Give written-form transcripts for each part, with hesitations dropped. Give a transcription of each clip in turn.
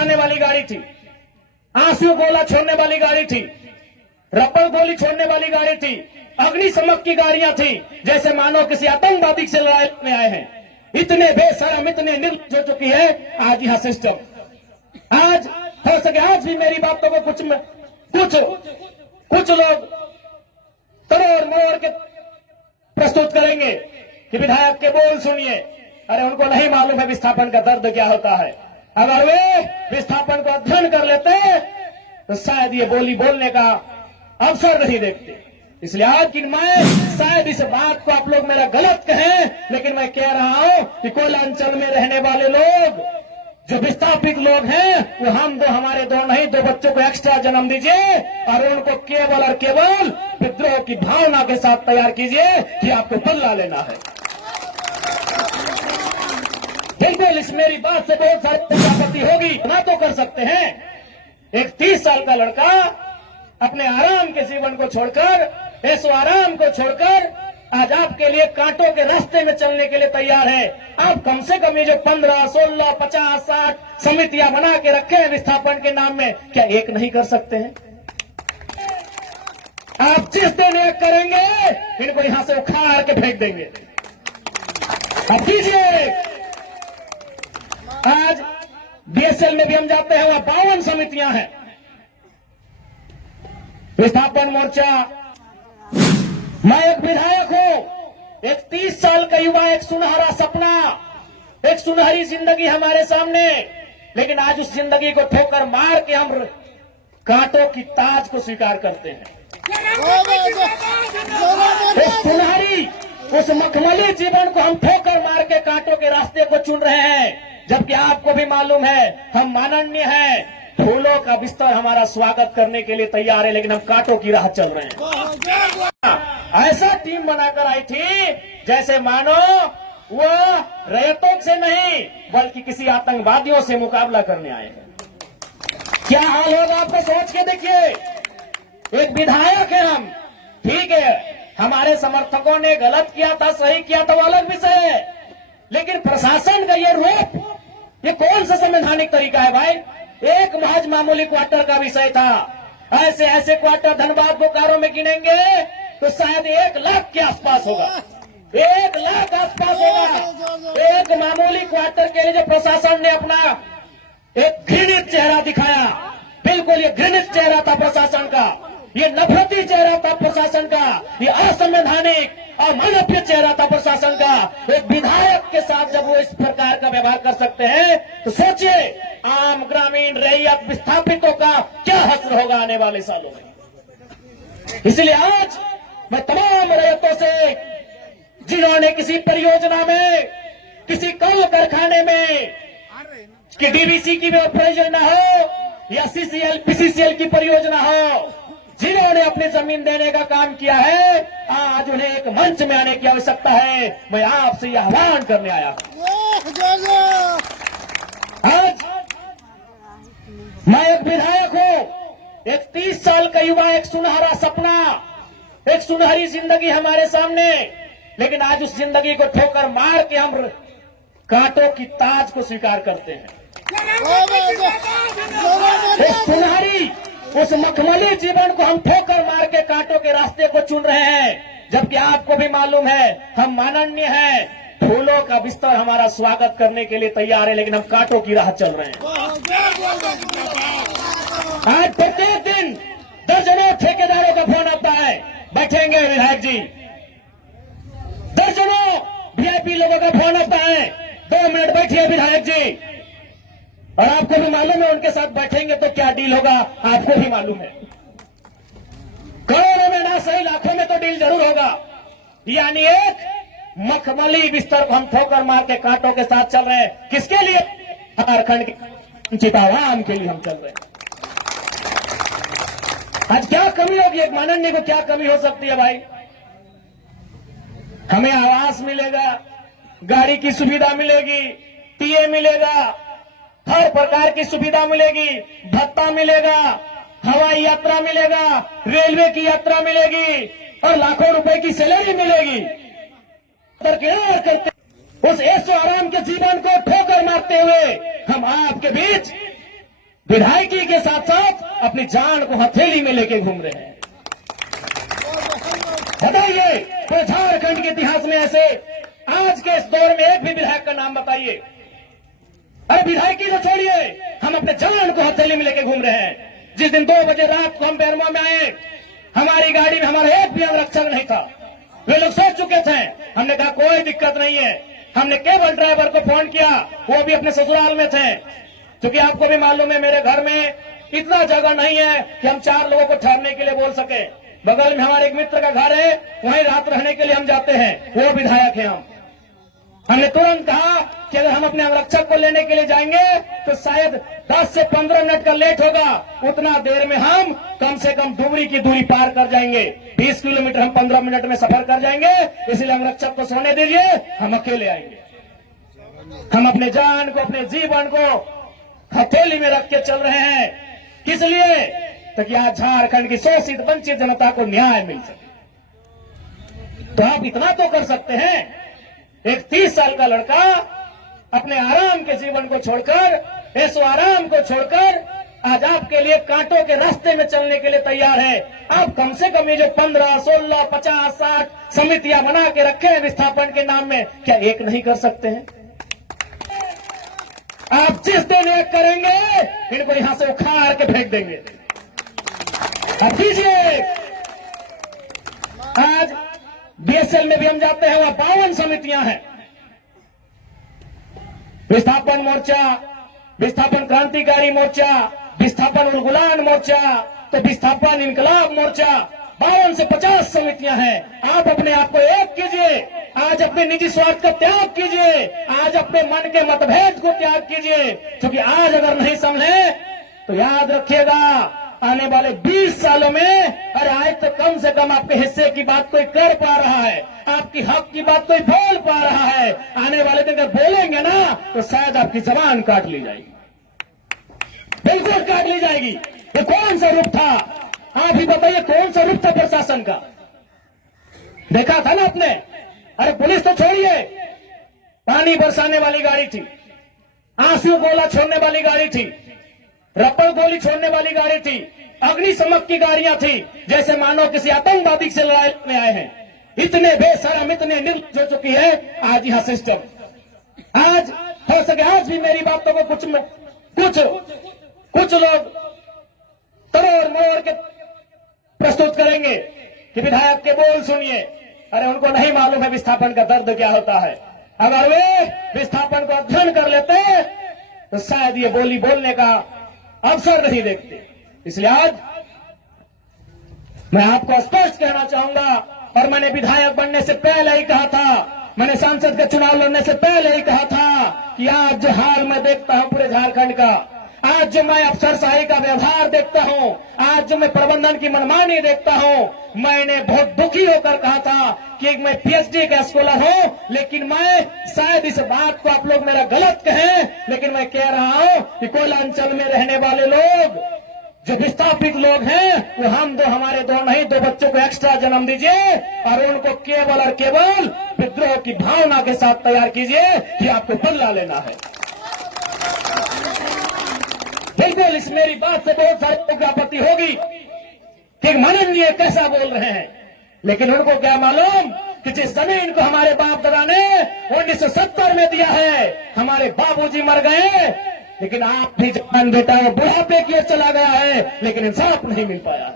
बरसाने वाली गाड़ी थी, आंसू गोला छोड़ने वाली गाड़ी थी, रबर गोली छोड़ने वाली गाड़ी थी, अग्निशमक की गाड़ियां थी, जैसे मानो किसी आतंकवादी से लड़ाई में आए हैं। इतने बेशरम, इतने निर्लज्ज हो चुकी है आज यह सिस्टम। आज हो सके आज भी मेरी बातों को कुछ लोग तोड़ मोड़ के प्रस्तुत करेंगे कि विधायक के बोल सुनिए। अरे उनको नहीं मालूम है विस्थापन का दर्द क्या होता है। अगर वे विस्थापन को अध्ययन कर लेते तो शायद ये बोली बोलने का अवसर नहीं देखते। इसलिए आज की मैं शायद इस बात को आप लोग मेरा गलत कहें, लेकिन मैं कह रहा हूं कि कोयलांचल में रहने वाले लोग जो विस्थापित लोग हैं वो हम दो, हमारे दो नहीं, दो बच्चों को एक्स्ट्रा जन्म दीजिए और उनको केवल और केवल विद्रोह की भावना के साथ तैयार कीजिए कि आपको बदला लेना है। बिल्कुल इस मेरी बात से बहुत सारी आपत्ति होगी, ना तो कर सकते हैं। एक 30 साल का लड़का अपने आराम के जीवन को छोड़कर, ऐसो आराम को छोड़कर आज आपके लिए कांटों के रास्ते में चलने के लिए तैयार है। आप कम से कम ये जो 15, 16, 50, 60 समितियां बना के रखे हैं विस्थापन के नाम में, क्या एक नहीं कर सकते हैं? आप जिस दिन एक करेंगे इनको यहां से उखाड़ के फेंक देंगे। अब कीजिए। आज बीएसएल में भी हम जाते हैं, वहां 52 समितियां हैं। विस्थापन मोर्चा, मैं एक विधायक हूं, एक 30 साल का युवा, एक सुनहरा सपना, एक सुनहरी जिंदगी हमारे सामने, लेकिन आज उस जिंदगी को ठोकर मार के हम कांटों की ताज को स्वीकार करते हैं। उस सुनहरी, उस मखमली जीवन को हम ठोकर मार के कांटों के रास्ते को चुन रहे हैं, जबकि आपको भी मालूम है हम माननीय हैं, फूलों का बिस्तर हमारा स्वागत करने के लिए तैयार है, लेकिन हम कांटों की राह चल रहे हैं। ऐसा टीम बनाकर आई थी जैसे मानो वो रैयतों से नहीं बल्कि किसी आतंकवादियों से मुकाबला करने आए हैं। क्या हाल होगा आपको सोच के देखिए। एक विधायक है हम, ठीक है, हमारे समर्थकों ने गलत किया था, सही किया था, वो अलग विषय है, लेकिन प्रशासन का ये रूप, ये कौन सा संवैधानिक तरीका है भाई? एक महज मामूली क्वार्टर का विषय था। ऐसे ऐसे क्वार्टर धनबाद बोकारो में गिनेंगे तो शायद 1 लाख के आसपास होगा, 1 लाख आसपास होगा। एक मामूली क्वार्टर के लिए जो प्रशासन ने अपना एक घृणित चेहरा दिखाया, बिल्कुल ये घृणित चेहरा था प्रशासन का, ये नफरती चेहरा था प्रशासन का, ये असंवैधानिक अमानवीय चेहरा था प्रशासन का। एक विधायक के साथ जब वो इस प्रकार का व्यवहार कर सकते हैं तो सोचिए आम ग्रामीण रैयत विस्थापितों का क्या हश्र होगा आने वाले सालों में। इसलिए आज मैं तमाम रैयतों से जिन्होंने किसी परियोजना में, किसी कल कारखाने में, कि डीवीसी की परियोजना हो या सीसीएल पीसीसीएल की परियोजना हो, जिन्होंने अपनी जमीन देने का काम किया है, आज उन्हें एक मंच में आने की आवश्यकता है। मैं आपसे यह आह्वान करने आया। आज मैं एक विधायक हूं, एक 30 साल का युवा, एक सुनहरा सपना, एक सुनहरी जिंदगी हमारे सामने, लेकिन आज उस जिंदगी को ठोकर मार के हम कांटों की ताज को स्वीकार करते हैं। उस सुनहरी, उस मखमली जीवन को हम ठोकर मार के कांटों के रास्ते को चुन रहे हैं, जबकि आपको भी मालूम है हम माननीय हैं, फूलों का बिस्तर हमारा स्वागत करने के लिए तैयार है, लेकिन हम कांटों की राह चल रहे हैं। आज प्रत्येक दिन दर्जनों ठेकेदारों का फोन आता है, बैठेंगे विधायक जी, दर्जनों वीआईपी लोगों का फोन आता है, 2 मिनट बैठिए विधायक जी, और आपको भी मालूम है उनके साथ बैठेंगे तो क्या डील होगा, आपको भी मालूम है। करोड़ों में ना सही लाखों में तो डील जरूर होगा। यानी एक मखमली बिस्तर को हम ठोकर मार के कांटों के साथ चल रहे हैं। किसके लिए? झारखंड के वंचित आवाम के लिए हम चल रहे हैं। आज क्या कमी होगी, एक माननीय को क्या कमी हो सकती है भाई? हमें आवास मिलेगा, गाड़ी की सुविधा मिलेगी, टीए मिलेगा, हर प्रकार की सुविधा मिलेगी, भत्ता मिलेगा, हवाई यात्रा मिलेगा, रेलवे की यात्रा मिलेगी और लाखों रुपए की सैलरी मिलेगी। उस ऐसो आराम के जीवन को ठोकर मारते हुए हम आपके बीच विधायकी के साथ साथ अपनी जान को हथेली में लेके घूम रहे हैं। बताइए तो झारखंड के इतिहास में ऐसे आज के इस दौर में एक भी विधायक का नाम बताइए। अरे विधायकी तो छोड़िए, हम अपने जान को हथेली में लेके घूम रहे हैं। जिस दिन 2 बजे रात को हम बेरमो में आए, हमारी गाड़ी में हमारा एक भी अंगरक्षक नहीं था। वे लोग सोच चुके थे। हमने कहा कोई दिक्कत नहीं है। हमने केवल ड्राइवर को फोन किया, वो भी अपने ससुराल में थे, क्योंकि आपको भी मालूम है मेरे घर में इतना जगह नहीं है कि हम 4 लोगों को ठहरने के लिए बोल सके। बगल में हमारे एक मित्र का घर है, वहीं रात रहने के लिए हम जाते हैं, वो विधायक है। हमने तुरंत कहा कि अगर हम अपने अंगरक्षक को लेने के लिए जाएंगे तो शायद 10 से 15 मिनट का लेट होगा, उतना देर में हम कम से कम दुबरी की दूरी पार कर जाएंगे। 20 किलोमीटर हम 15 मिनट में सफर कर जाएंगे, इसलिए अंगरक्षक को सोने दीजिए, हम अकेले आएंगे। हम अपने जान को, अपने जीवन को हथेली में रख के चल रहे हैं। किस लिए? ताकि आज झारखंड की शोषित वंचित जनता को न्याय मिल सके। तो आप इतना तो कर सकते हैं, एक 30 साल का लड़का अपने आराम के जीवन को छोड़कर, ऐसो आराम को छोड़कर आज आपके लिए कांटों के रास्ते में चलने के लिए तैयार है। आप कम से कम ये जो 15, 16, 50, 60 समितियां बना के रखे हैं विस्थापन के नाम में, क्या एक नहीं कर सकते हैं? आप जिस दिन एक करेंगे, इनको यहां से उखाड़ के फेंक देंगे। अब कीजिए। आज बीएसएल में भी हम जाते हैं, वहां 52 समितियां हैं। विस्थापन मोर्चा, विस्थापन क्रांतिकारी मोर्चा, विस्थापन उलगुलान मोर्चा, तो विस्थापन इनकलाब मोर्चा, 52 से 50 समितियां हैं। आप अपने आप को एक कीजिए। आज अपने निजी स्वार्थ का त्याग कीजिए। आज अपने मन के मतभेद को त्याग कीजिए, क्योंकि आज अगर नहीं संभले तो याद रखिएगा आने वाले 20 सालों में, अरे आज तो कम से कम आपके हिस्से की बात कोई कर पा रहा है, आपकी हक की बात कोई बोल पा रहा है। आने वाले दिन अगर बोलेंगे ना तो शायद आपकी जबान काट ली जाएगी, बिल्कुल काट ली जाएगी। ये कौन सा रूप था? आप ही बताइए, कौन सा रूप था प्रशासन का? देखा था ना आपने? अरे पुलिस तो छोड़िए, पानी बरसाने वाली गाड़ी थी, आंसू गोला छोड़ने वाली गाड़ी थी, रपड़ गोली छोड़ने वाली गाड़ी थी, अग्निशमक की गाड़ियां थी, जैसे मानो किसी आतंकवादी से लड़ाई में आए हैं। इतने बेशरम, इतने निर्लज्ज हो चुकी है आज यहां सिस्टम। आज हो सके आज भी मेरी बातों को कुछ लोग तरोड़ मोड़ के प्रस्तुत करेंगे कि विधायक के बोल सुनिए। अरे उनको नहीं मालूम है विस्थापन का दर्द क्या होता है। अगर वे विस्थापन को अध्ययन कर लेते तो शायद ये बोली बोलने का अवसर नहीं देखते। इसलिए आज मैं आपको स्पष्ट कहना चाहूंगा, और मैंने विधायक बनने से पहले ही कहा था, मैंने सांसद का चुनाव लड़ने से पहले ही कहा था कि आज जो हाल मैं देखता हूं पूरे झारखंड का, आज जो मैं अफसरशाही का व्यवहार देखता हूं, आज जो मैं प्रबंधन की मनमानी देखता हूं, मैंने बहुत दुखी होकर कहा था कि मैं पीएचडी का स्कॉलर हूं, लेकिन मैं शायद इस बात को आप लोग मेरा गलत कहें, लेकिन मैं कह रहा हूं कि कोयलांचल में रहने वाले लोग जो विस्थापित लोग हैं, वो हम दो, हमारे दो नहीं, 2 बच्चों को एक्स्ट्रा जन्म दीजिए और उनको केवल और केवल विद्रोह की भावना के साथ तैयार कीजिए कि आपको बदला लेना है। बिल्कुल इस मेरी बात से बहुत सारे लोगों को आपत्ति होगी कि माननीय कैसा बोल रहे हैं, लेकिन उनको क्या मालूम कि जिस जमीन को हमारे बाप दादा ने 1970 में दिया है, हमारे बाबूजी मर गए, लेकिन आप भी जवान बेटा वो बुढ़ापे की ओर चला गया है, लेकिन इंसाफ नहीं मिल पाया।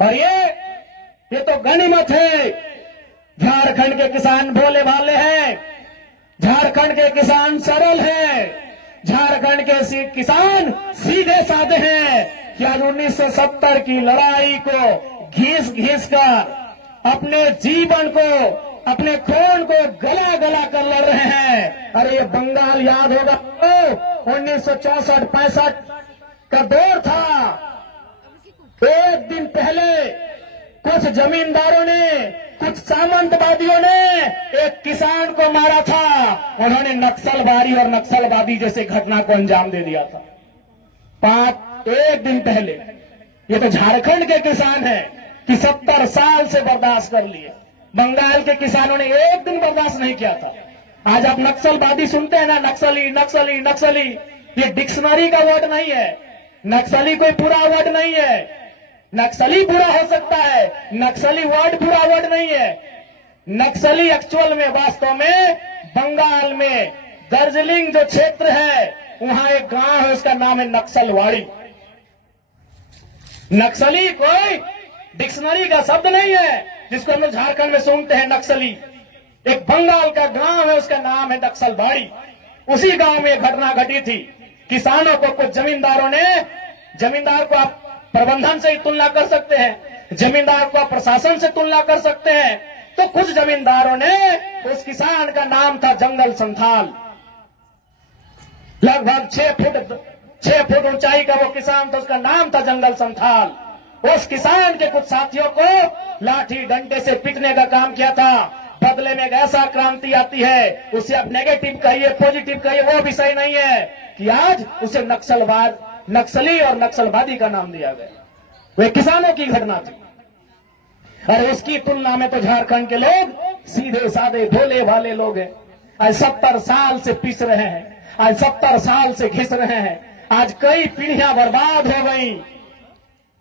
और ये तो गनीमत है। झारखंड के किसान भोले भाले हैं, झारखंड के किसान सरल हैं, झारखंड के किसान सीधे साधे हैं कि आज 1970 की लड़ाई को घिस कर अपने जीवन को, अपने खून को गला गला कर लड़ रहे हैं। अरे ये बंगाल याद होगा तो 1964-65 का दौर था। एक दिन पहले कुछ जमींदारों ने, कुछ सामंतवादियों ने एक किसान को मारा था। उन्होंने नक्सलवादी और नक्सलवादी जैसे घटना को अंजाम दे दिया था। 1 दिन पहले। ये तो झारखंड के किसान हैं कि 70 साल से बर्दाश्त कर लिए। बंगाल के किसानों ने 1 दिन बर्दाश्त नहीं किया था। आज आप नक्सलवादी सुनते हैं ना, नक्सली नक्सली नक्सली, ये डिक्शनरी का वर्ड नहीं है। नक्सली कोई पूरा वर्ड नहीं है। नक्सली बुरा हो सकता है, नक्सली वर्ड पूरा वर्ड नहीं है। नक्सली एक्चुअल में वास्तव में बंगाल में दार्जिलिंग जो क्षेत्र है वहां एक गांव है, उसका नाम है नक्सलवाड़ी। नक्सली कोई डिक्शनरी का शब्द नहीं है जिसको हम लोग झारखंड में सुनते हैं नक्सली। एक बंगाल का गांव है, उसका नाम है नक्सलवाड़ी। उसी गांव में घटना घटी थी। किसानों को कुछ जमींदारों ने, जमींदार को आप प्रबंधन से ही तुलना कर सकते हैं, जमींदार को आप प्रशासन से तुलना कर सकते हैं, तो कुछ जमींदारों ने, उस किसान का नाम था जंगल संथाल। लगभग 6 फुट ऊंचाई का वो किसान था, उसका नाम था जंगल संथाल। उस किसान के कुछ साथियों को लाठी डंडे से पीटने का काम किया था। बदले में एक ऐसा क्रांति आती है, उसे आप नेगेटिव कहिए पॉजिटिव कहिए, वो भी सही नहीं है कि आज उसे नक्सलवाद, नक्सली और नक्सलवादी का नाम दिया गया। वे किसानों की घटना थी। और उसकी तुलना में तो झारखंड के लोग सीधे साधे भोले भाले लोग हैं। आज 70 साल से पिस रहे हैं, आज 70 साल से घिस रहे हैं। आज कई पीढ़ियां बर्बाद हो गई।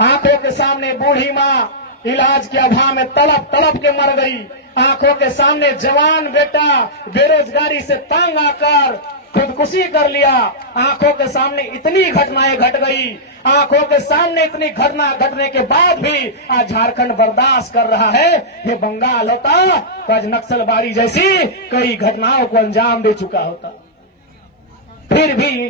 आंखों के सामने बूढ़ी माँ इलाज के अभाव में तड़प तड़प के मर गई। आंखों के सामने जवान बेटा बेरोजगारी से तंग आकर खुदकुशी कर लिया। आंखों के सामने इतनी घटनाएं घट गई। आंखों के सामने इतनी घटना घटने के बाद भी आज झारखंड बर्दाश्त कर रहा है। ये बंगाल होता तो आज नक्सलबाड़ी जैसी कई घटनाओं को अंजाम दे चुका होता। फिर भी